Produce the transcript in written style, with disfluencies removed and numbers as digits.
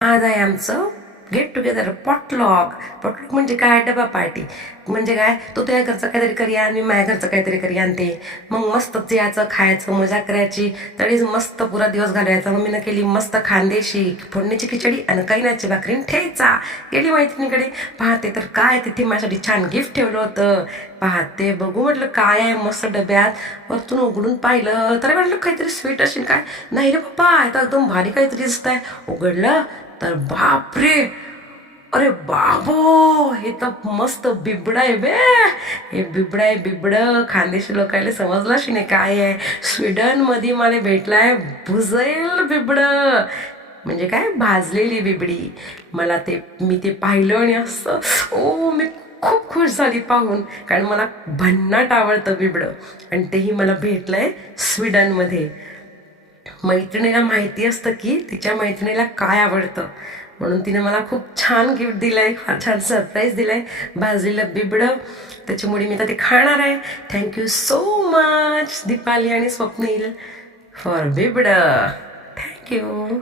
आज आहे आमचं गेट टुगेदर पॉटलॉक. पॉटलॉक म्हणजे काय? डबा पार्टी. म्हणजे काय? तो तुझ्या घरचं काहीतरी करी आण, मी माझ्या घरचं काहीतरी करी आणते. मग मस्त याचं खायचं, मजा करायची, तरीच मस्त पुरा दिवस घालवायचा. मम्मीनं केली मस्त खानदेशी फोडणीची खिचडी आणि कैनाची भाकरीन ठेचा. गेली मैत्रिणीकडे, पाहते तर काय तिथे माझ्यासाठी छान गिफ्ट ठेवलं होतं. पाहते बघू म्हटलं काय आहे मस्त डब्यात. वरतून उघडून पाहिलं तर म्हटलं काहीतरी स्वीट असेल काय. नाही रे पप्पा, आता एकदम भारी काहीतरी दिसत आहे. उघडलं तर बापरे, अरे बाबो, हे तर मस्त बिबडा आहे बे. हे बिबडा आहे, बिबड. खानदेशी लोकांना समजलाच नाही काय आहे. स्वीडन मध्ये मला भेटलाय भुजैल बिबड, म्हणजे काय भाजलेली बिबडी. मी ते पाहिलं आणि असं मी खूप खुश झाली पाहून, कारण मला भन्नाट आवडतं बिबडं, आणि तेही मला भेटलंय स्वीडनमध्ये. मैत्रिणीला माहिती असतं की तिच्या मैत्रिणीला काय आवडतं, म्हणून तिने मला खूप छान गिफ्ट दिलंय, फार छान सरप्राईज दिलंय, भाजलेलं बिबडं. त्याच्यामुळे मी आता ते खाणार आहे. थँक्यू सो मच दीपाली आणि स्वप्नील फॉर बिबडं. थँक्यू.